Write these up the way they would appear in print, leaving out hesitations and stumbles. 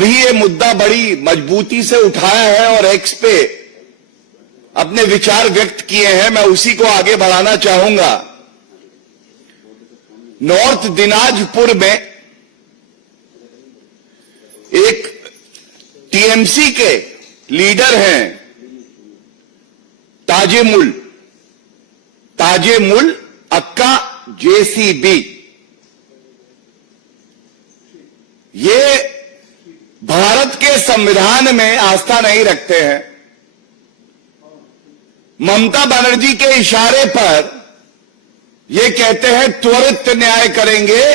अभी ये मुद्दा बड़ी मजबूती से उठाया है और एक्स पे अपने विचार व्यक्त किए हैं। मैं उसी को आगे बढ़ाना चाहूंगा। नॉर्थ दिनाजपुर में एक टीएमसी के लीडर हैं ताजेमुल अक्का जेसीबी। ये भारत के संविधान में आस्था नहीं रखते हैं। ममता बनर्जी के इशारे पर ये कहते हैं त्वरित न्याय करेंगे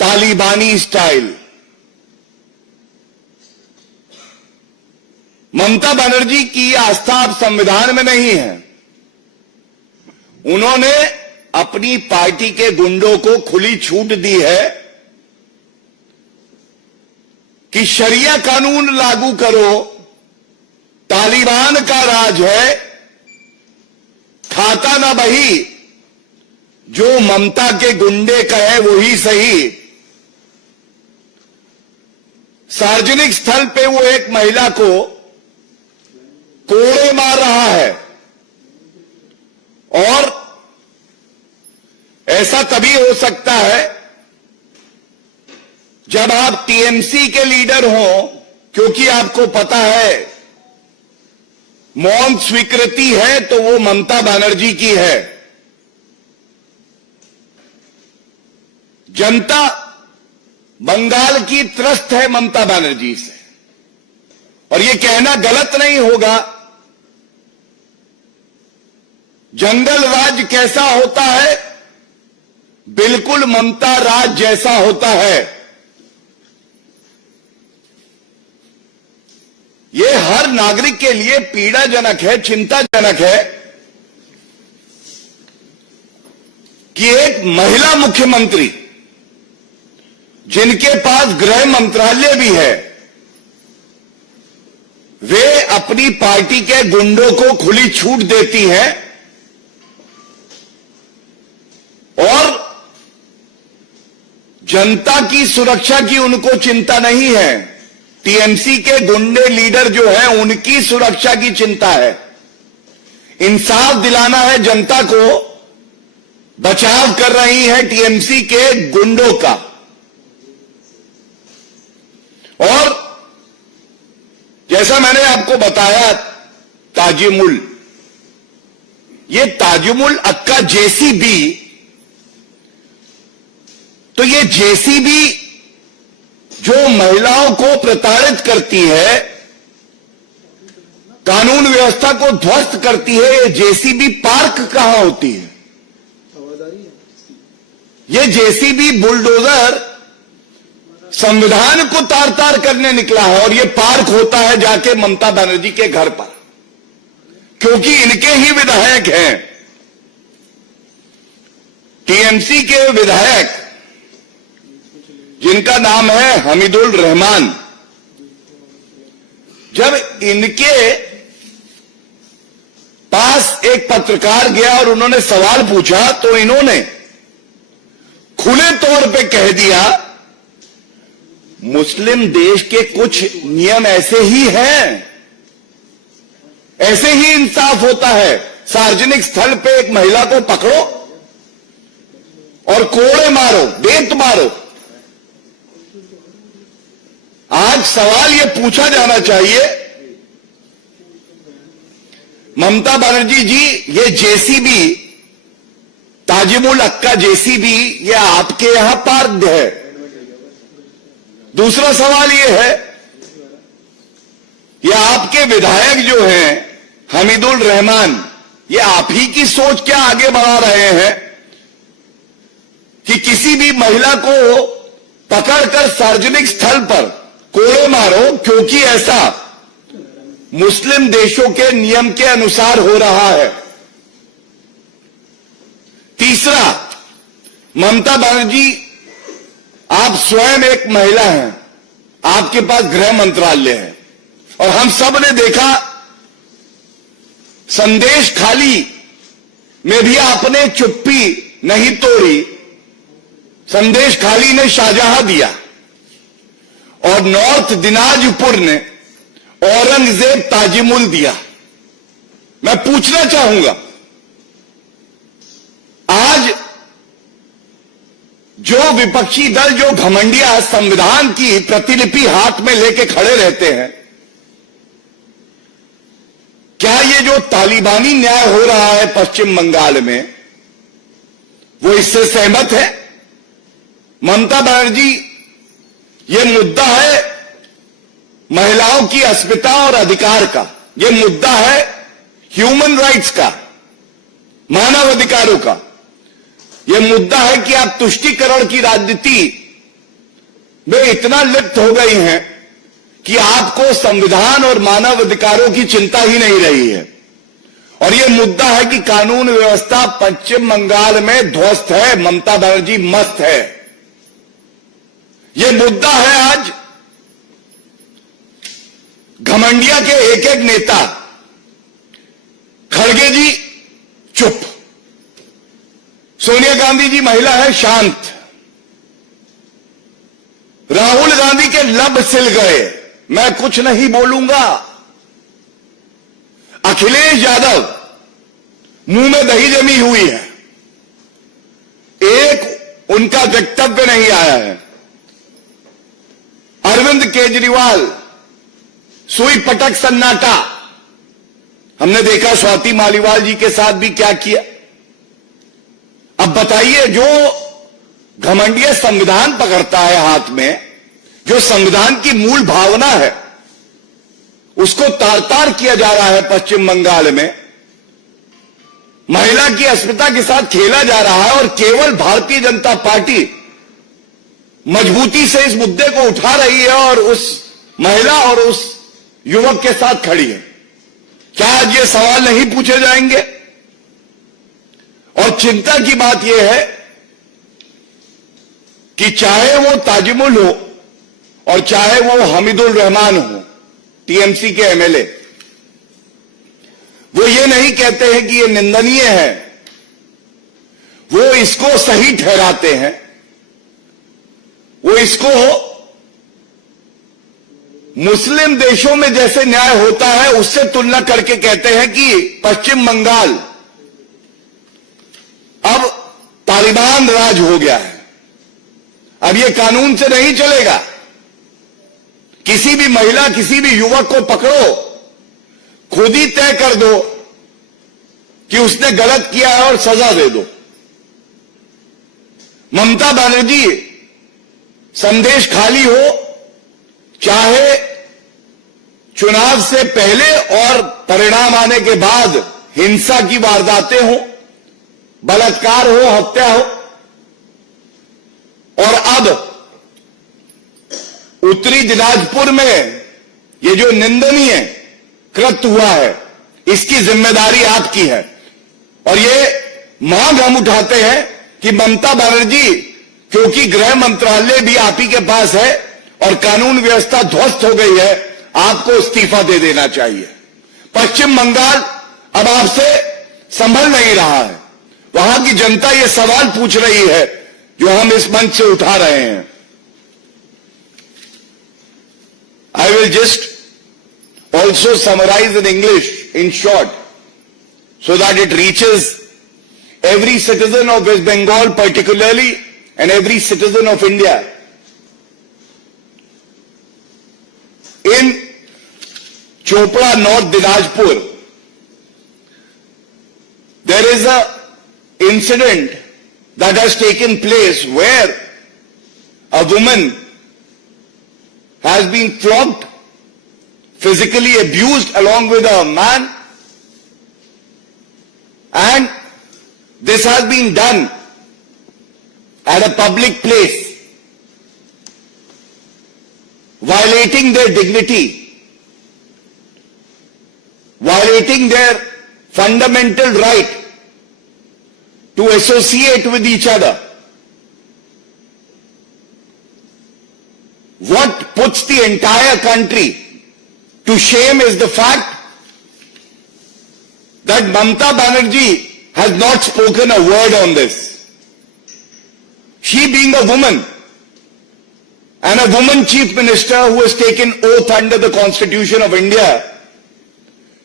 तालिबानी स्टाइल। ममता बनर्जी की आस्था अब संविधान में नहीं है। उन्होंने अपनी पार्टी के गुंडों को खुली छूट दी है कि शरिया कानून लागू करो, तालिबान का राज है, खाता ना बही, जो ममता के गुंडे कहे वही सही। सार्वजनिक स्थल पे वो एक महिला को कोड़े मार रहा है और ऐसा तभी हो सकता है जब आप टीएमसी के लीडर हो, क्योंकि आपको पता है मौन स्वीकृति है तो वो ममता बनर्जी की है। जनता बंगाल की त्रस्त है ममता बनर्जी से, और ये कहना गलत नहीं होगा। जंगल राज कैसा होता है? बिल्कुल ममता राज जैसा होता है। ये हर नागरिक के लिए पीड़ाजनक है, चिंताजनक है कि एक महिला मुख्यमंत्री जिनके पास गृह मंत्रालय भी है, वे अपनी पार्टी के गुंडों को खुली छूट देती है और जनता की सुरक्षा की उनको चिंता नहीं है। टीएमसी के गुंडे लीडर जो है उनकी सुरक्षा की चिंता है। इंसाफ दिलाना है जनता को, बचाव कर रही है टीएमसी के गुंडों का। और जैसा मैंने आपको बताया, ताजेमुल अक्का जेसीबी, तो ये जेसीबी जो महिलाओं को प्रताड़ित करती है, कानून व्यवस्था को ध्वस्त करती है, ये जेसीबी पार्क कहां होती है? ये जेसीबी बुलडोजर संविधान को तार तार करने निकला है और ये पार्क होता है जाके ममता बनर्जी के घर पर, क्योंकि इनके ही विधायक हैं। टीएमसी के विधायक जिनका नाम है हमीदुल रहमान, जब इनके पास एक पत्रकार गया और उन्होंने सवाल पूछा तो इन्होंने खुले तौर पे कह दिया, मुस्लिम देश के कुछ नियम ऐसे ही हैं, ऐसे ही इंसाफ होता है। सार्वजनिक स्थल पे एक महिला को पकड़ो और कोड़े मारो, बेत मारो। आज सवाल यह पूछा जाना चाहिए, ममता बनर्जी जी, ये जेसीबी, ताजेमुल अक्का जेसीबी, ये आपके यहां पार्क है? दूसरा सवाल यह है, ये आपके विधायक जो हैं हमीदुल रहमान, ये आप ही की सोच क्या आगे बढ़ा रहे हैं कि किसी भी महिला को पकड़कर सार्वजनिक स्थल पर कोड़े मारो, क्योंकि ऐसा मुस्लिम देशों के नियम के अनुसार हो रहा है। तीसरा, ममता बनर्जी, आप स्वयं एक महिला हैं, आपके पास गृह मंत्रालय है, और हम सब ने देखा संदेश खाली में भी आपने चुप्पी नहीं तोड़ी। संदेश खाली ने शाहजहां दिया और नॉर्थ दिनाजपुर ने औरंगजेब ताजिमुल दिया। मैं पूछना चाहूंगा, आज जो विपक्षी दल जो घमंडिया संविधान की प्रतिलिपि हाथ में लेके खड़े रहते हैं, क्या ये जो तालिबानी न्याय हो रहा है पश्चिम बंगाल में, वो इससे सहमत है? ममता बनर्जी, ये मुद्दा है महिलाओं की अस्मिता और अधिकार का, ये मुद्दा है ह्यूमन राइट्स का, मानव अधिकारों का। ये मुद्दा है कि आप तुष्टीकरण की राजनीति में इतना लिप्त हो गई हैं कि आपको संविधान और मानव अधिकारों की चिंता ही नहीं रही है। और यह मुद्दा है कि कानून व्यवस्था पश्चिम बंगाल में ध्वस्त है, ममता बनर्जी मस्त है। यह मुद्दा है आज घमंडिया के एक एक नेता। खड़गे जी चुप, सोनिया गांधी जी महिला है शांत, राहुल गांधी के लब सिल गए, मैं कुछ नहीं बोलूंगा। अखिलेश यादव मुंह में दही जमी हुई है, एक उनका वक्तव्य नहीं आया है। अरविंद केजरीवाल सुई पटक सन्नाटा, हमने देखा स्वाति मालीवाल जी के साथ भी क्या किया। अब बताइए, जो घमंडिया संविधान पकड़ता है हाथ में, जो संविधान की मूल भावना है, उसको तार तार किया जा रहा है पश्चिम बंगाल में। महिला की अस्मिता के साथ खेला जा रहा है और केवल भारतीय जनता पार्टी मजबूती से इस मुद्दे को उठा रही है और उस महिला और उस युवक के साथ खड़ी है। क्या आज ये सवाल नहीं पूछे जाएंगे? और चिंता की बात यह है कि चाहे वो ताजिमुल हो और चाहे वो हमीदुल रहमान हो, टीएमसी के एमएलए, वो ये नहीं कहते हैं कि ये निंदनीय है, वो इसको सही ठहराते हैं। वो इसको मुस्लिम देशों में जैसे न्याय होता है उससे तुलना करके कहते हैं कि पश्चिम बंगाल अब तालिबान राज हो गया है, अब ये कानून से नहीं चलेगा। किसी भी महिला, किसी भी युवक को पकड़ो, खुद ही तय कर दो कि उसने गलत किया है और सजा दे दो। ममता बनर्जी संदेश खाली हो, चाहे चुनाव से पहले और परिणाम आने के बाद हिंसा की वारदातें हो, बलात्कार हो, हत्या हो, और अब उत्तरी दिनाजपुर में ये जो निंदनीय कृत्य हुआ है, इसकी जिम्मेदारी आपकी है। और ये मांग हम उठाते हैं कि ममता बनर्जी, क्योंकि गृह मंत्रालय भी आप ही के पास है और कानून व्यवस्था ध्वस्त हो गई है, आपको इस्तीफा दे देना चाहिए। पश्चिम बंगाल अब आपसे संभल नहीं रहा है। वहां की जनता ये सवाल पूछ रही है जो हम इस मंच से उठा रहे हैं। I will just also summarize in English in short so that it reaches every citizen of West Bengal particularly and every citizen of India. In Chopra, North Dinajpur, there is a incident that has taken place where a woman has been flogged, physically abused along with a man, and this has been done at a public place, violating their dignity, violating their fundamental right to associate with each other. What puts the entire country to shame is the fact that Mamata Banerjee has not spoken a word on this. She, being a woman, and a woman chief minister who has taken oath under the Constitution of India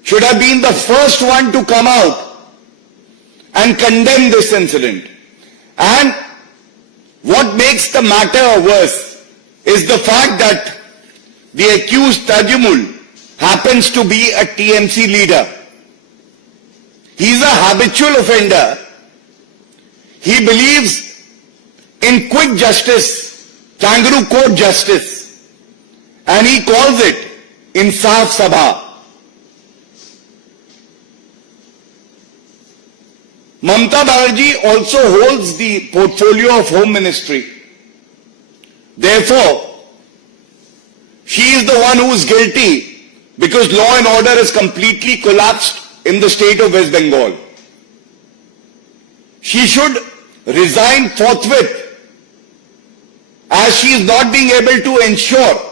should have been the first one to come out and condemn this incident. And what makes the matter worse is the fact that the accused Tajimul happens to be a TMC leader. He is a habitual offender. He believes in quick justice, kangaroo court justice, and he calls it Insaf Sabha. Mamata Banerjee also holds the portfolio of Home Ministry. Therefore, she is the one who is guilty because law and order has completely collapsed in the state of West Bengal. She should resign forthwith as she is not being able to ensure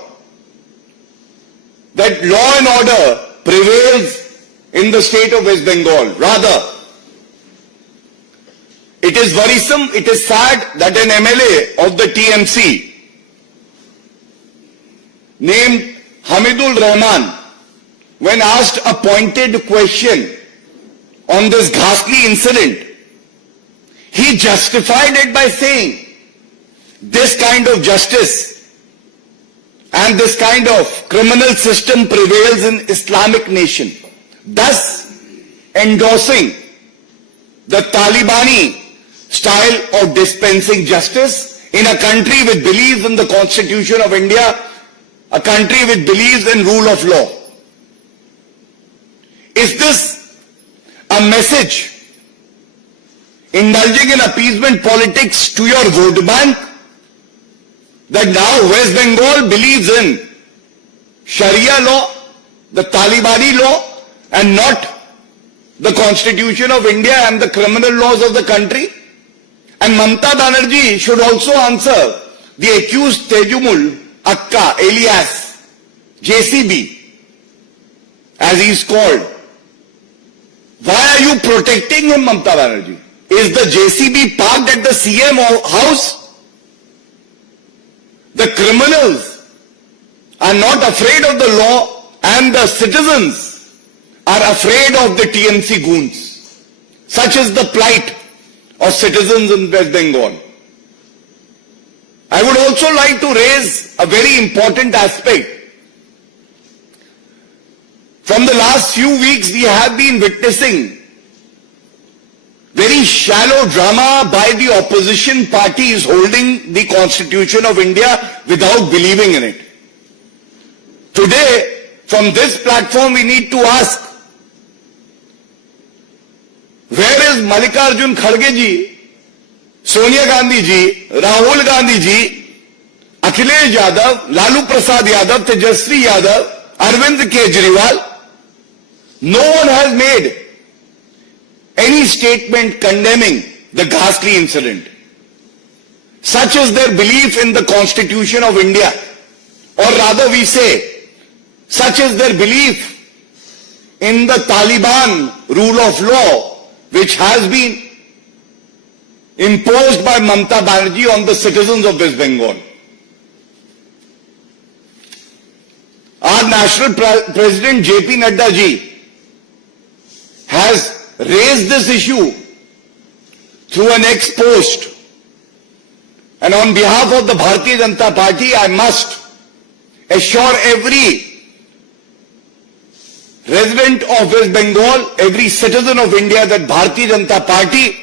that law and order prevails in the state of West Bengal. Rather, it is worrisome, it is sad that an MLA of the TMC named Hamidul Rahman, when asked a pointed question on this ghastly incident, he justified it by saying this kind of justice and this kind of criminal system prevails in Islamic nation, thus endorsing the Talibani style of dispensing justice in a country which believes in the Constitution of India, a country which believes in rule of law. Is this a message indulging in appeasement politics to your vote bank, that now West Bengal believes in Sharia law, the Talibani law, and not the Constitution of India and the criminal laws of the country? And Mamata Banerjee should also answer the accused Tejumul Akka alias JCB, as he is called. Why are you protecting him, Mamata Banerjee? Is the JCB parked at the CM house? The criminals are not afraid of the law and the citizens are afraid of the TMC goons. Such is the plight of citizens in West Bengal. I would also like to raise a very important aspect. From the last few weeks, we have been witnessing very shallow drama by the opposition parties holding the Constitution of India without believing in it. Today, from this platform, we need to ask, where is Mallikarjun Kharge ji, Sonia Gandhi ji, Rahul Gandhi ji, Akhilesh Yadav, Lalu Prasad Yadav, Tejasvi Yadav, Arvind Kejriwal? No one has made any statement condemning the ghastly incident. Such is their belief in the Constitution of India, or rather we say, such is their belief in the Taliban rule of law, which has been imposed by Mamata Banerjee on the citizens of West Bengal. Our National President JP Nadda ji has raised this issue through an ex-post. And on behalf of the Bharatiya Janata Party, I must assure every resident of West Bengal, every citizen of India, that Bharatiya Janata Party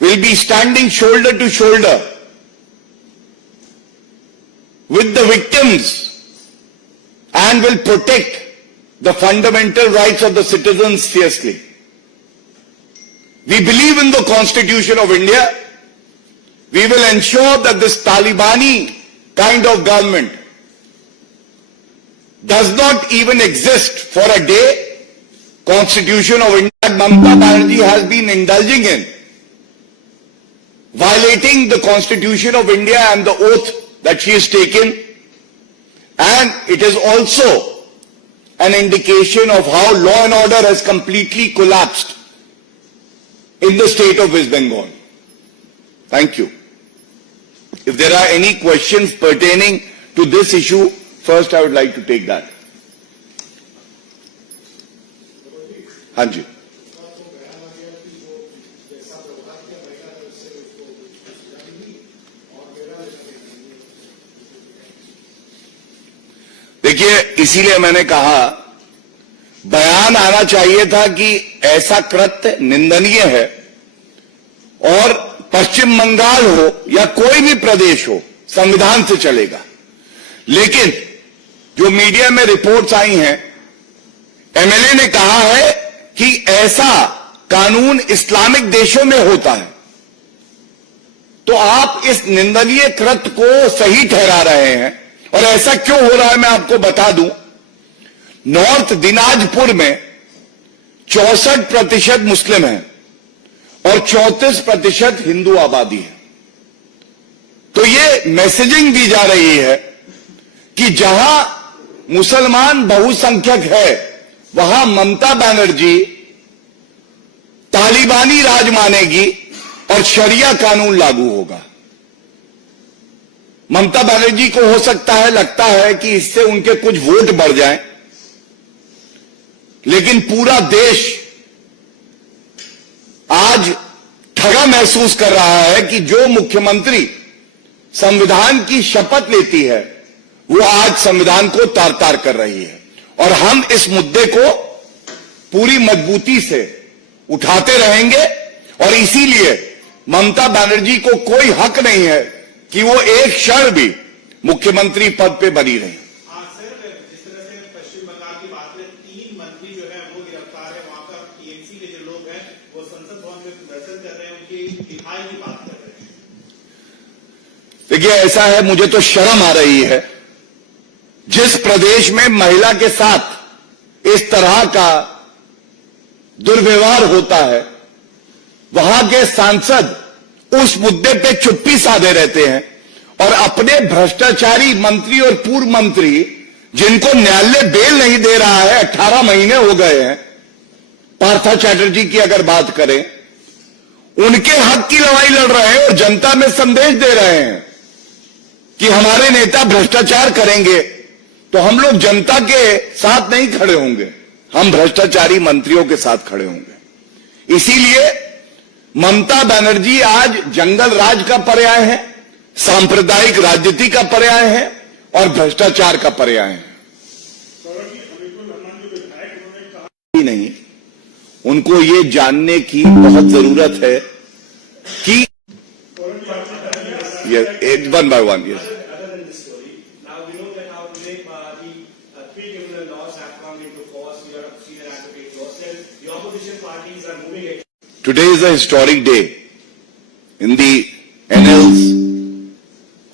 will be standing shoulder to shoulder with the victims and will protect the fundamental rights of the citizens fiercely. We believe in the Constitution of India. We will ensure that this Talibani kind of government does not even exist for a day. Constitution of India, Mamata Banerjee has been indulging in, violating the Constitution of India and the oath that she has taken, and it is also an indication of how law and order has completely collapsed in the state of West Bengal. Thank you. If there are any questions pertaining to this issue, first I would like to take that. हाँ जी. देखिए, इसीलिए मैंने कहा बयान आना चाहिए था कि ऐसा कृत्य निंदनीय है और पश्चिम बंगाल हो या कोई भी प्रदेश हो संविधान से चलेगा। लेकिन जो मीडिया में रिपोर्ट्स आई हैं, एमएलए ने कहा है कि ऐसा कानून इस्लामिक देशों में होता है, तो आप इस निंदनीय कृत्य को सही ठहरा रहे हैं। और ऐसा क्यों हो रहा है मैं आपको बता दूं। नॉर्थ दिनाजपुर में 64% मुस्लिम हैं और 34% हिंदू आबादी है। तो ये मैसेजिंग दी जा रही है कि जहां मुसलमान बहुसंख्यक है वहां ममता बनर्जी तालिबानी राज मानेगी और शरिया कानून लागू होगा। ममता बनर्जी को हो सकता है, लगता है कि इससे उनके कुछ वोट बढ़ जाएं, लेकिन पूरा देश आज ठगा महसूस कर रहा है कि जो मुख्यमंत्री संविधान की शपथ लेती है वो आज संविधान को तार तार कर रही है। और हम इस मुद्दे को पूरी मजबूती से उठाते रहेंगे और इसीलिए ममता बनर्जी को कोई हक नहीं है कि वो एक क्षण भी मुख्यमंत्री पद पे बनी रहे। जिस तरह से पश्चिम बंगाल की बात है, 3 मंत्री जो है वो गिरफ्तार है, वहां पर टीएमसी के जो लोग हैं वो संसद भवन में प्रदर्शन कर रहे हैं, उनकी रिहाई की बात कर रहे हैं। देखिए, ऐसा है, मुझे तो शर्म आ रही है जिस प्रदेश में महिला के साथ इस तरह का दुर्व्यवहार होता है वहां के सांसद उस मुद्दे पे चुप्पी साधे रहते हैं और अपने भ्रष्टाचारी मंत्री और पूर्व मंत्री जिनको न्यायालय बेल नहीं दे रहा है, 18 महीने हो गए हैं, पार्था चैटर्जी की अगर बात करें, उनके हक की लड़ाई लड़ रहे हैं और जनता में संदेश दे रहे हैं कि हमारे नेता भ्रष्टाचार करेंगे तो हम लोग जनता के साथ नहीं खड़े होंगे, हम भ्रष्टाचारी मंत्रियों के साथ खड़े होंगे। इसीलिए ममता बनर्जी आज जंगल राज का पर्याय है, सांप्रदायिक राजनीति का पर्याय है और भ्रष्टाचार का पर्याय है। नहीं, उनको ये जानने की बहुत जरूरत है कि ये one by one. Yes, today is a historic day in the annals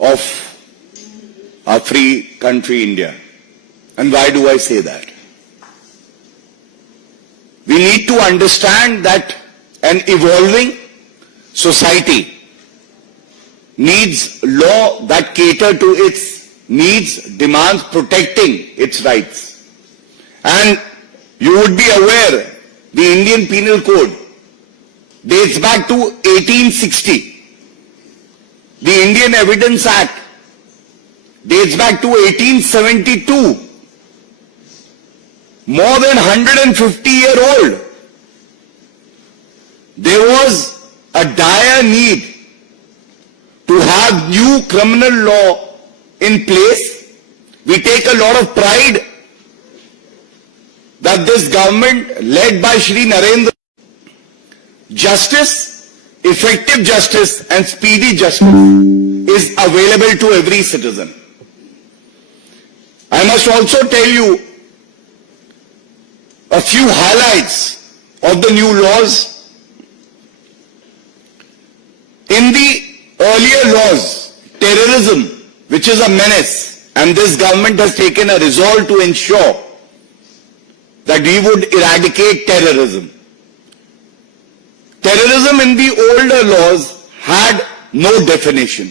of our free country, India. And why do I say that? We need to understand that an evolving society needs law that cater to its needs, demands, protecting its rights. And you would be aware the Indian Penal Code dates back to 1860. The Indian Evidence Act dates back to 1872. More than 150-year-old. There was a dire need to have new criminal law in place. We take a lot of pride that this government led by Shri Narendra, justice, effective justice and speedy justice is available to every citizen. I must also tell you a few highlights of the new laws. In the earlier laws, terrorism, which is a menace, and this government has taken a resolve to ensure that we would eradicate terrorism. Terrorism in the older laws had no definition,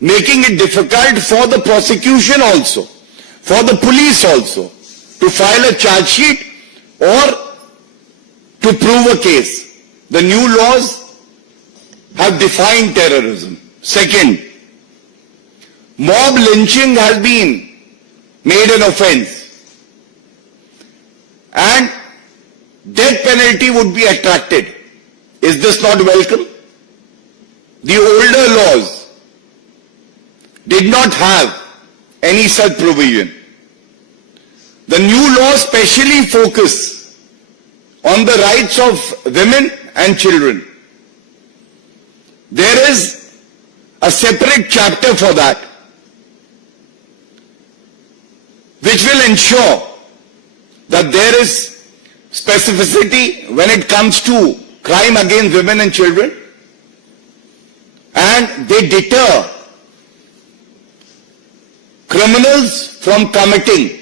making it difficult for the prosecution also, for the police also, to file a charge sheet or to prove a case. The new laws have defined terrorism. Second, mob lynching has been made an offense and death penalty would be attracted. Is this not welcome? The older laws did not have any such provision. The new laws specially focus on the rights of women and children. There is a separate chapter for that, which will ensure that there is specificity when it comes to crime against women and children, and they deter criminals from committing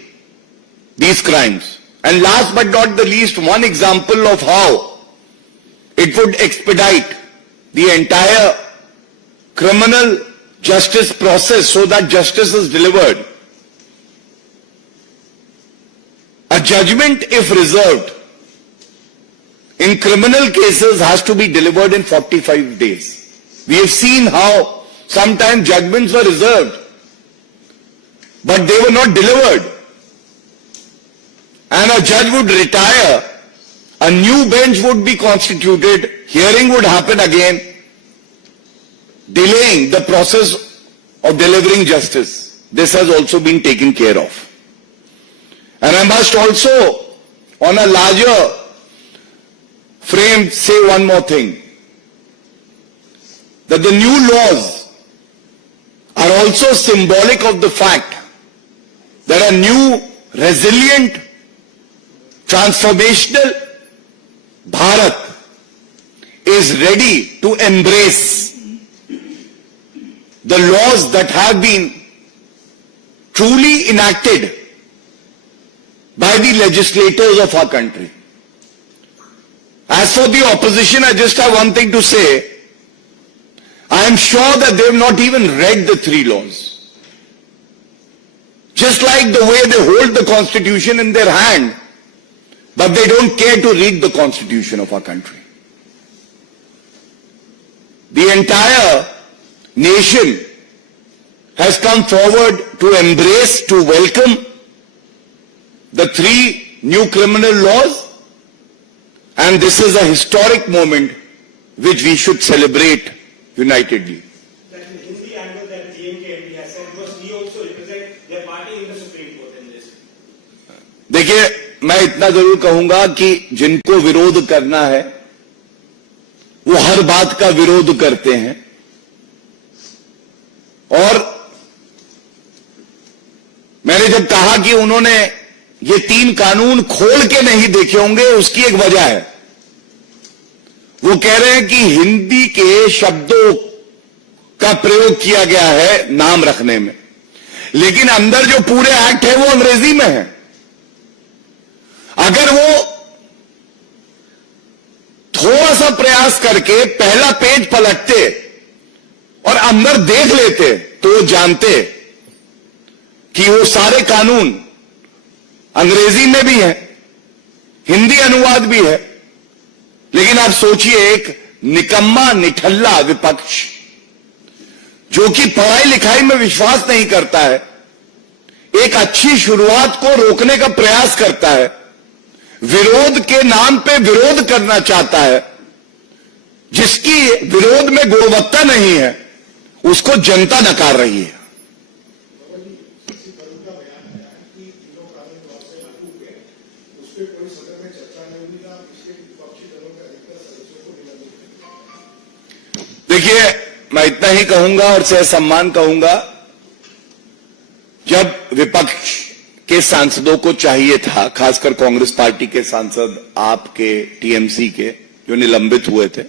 these crimes. And last but not the least, one example of how it would expedite the entire criminal justice process so that justice is delivered. A judgment, if reserved, in criminal cases has to be delivered in 45 days. We have seen how sometimes judgments were reserved, but they were not delivered. And a judge would retire, a new bench would be constituted, hearing would happen again, delaying the process of delivering justice. This has also been taken care of. And I must also, on a larger frame, say one more thing. That the new laws are also symbolic of the fact that a new, resilient, transformational Bharat is ready to embrace the laws that have been truly enacted by the legislators of our country. As for the opposition, I just have one thing to say. I am sure that they have not even read the 3 laws. Just like the way they hold the Constitution in their hand, but they don't care to read the Constitution of our country. The entire nation has come forward to embrace, to welcome the 3 new criminal laws, and this is a historic moment which we should celebrate unitedly. That in Hindi angle that DMK MP has said, because we also represent their party in the Supreme Court in this. देखिए, मैं इतना जरूर कहूंगा कि जिनको विरोध करना है वो हर बात का विरोध करते हैं, और मैंने जब कहा कि उन्होंने ये 3 कानून खोल के नहीं देखे होंगे, उसकी एक वजह है. वो कह रहे हैं कि हिंदी के शब्दों का प्रयोग किया गया है नाम रखने में, लेकिन अंदर जो पूरे एक्ट है वो अंग्रेजी में है. अगर वो थोड़ा सा प्रयास करके पहला पेज पलटते और अंदर देख लेते तो वो जानते कि वो सारे कानून अंग्रेजी में भी है, हिंदी अनुवाद भी है. लेकिन आप सोचिए, एक निकम्मा निठल्ला विपक्ष जो कि पढ़ाई लिखाई में विश्वास नहीं करता है, एक अच्छी शुरुआत को रोकने का प्रयास करता है, विरोध के नाम पे विरोध करना चाहता है, जिसकी विरोध में गुणवत्ता नहीं है, उसको जनता नकार रही है. देखिए, मैं इतना ही कहूंगा और सह सम्मान कहूंगा, जब विपक्ष के सांसदों को चाहिए था, खासकर कांग्रेस पार्टी के सांसद, आपके, टीएमसी के जो निलंबित हुए थे,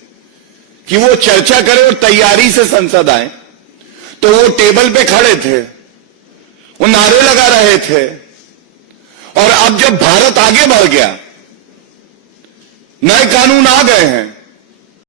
कि वो चर्चा करें और तैयारी से संसद आए, तो वो टेबल पे खड़े थे, वो नारे लगा रहे थे. और अब जब भारत आगे बढ़ गया, नए कानून आ गए हैं,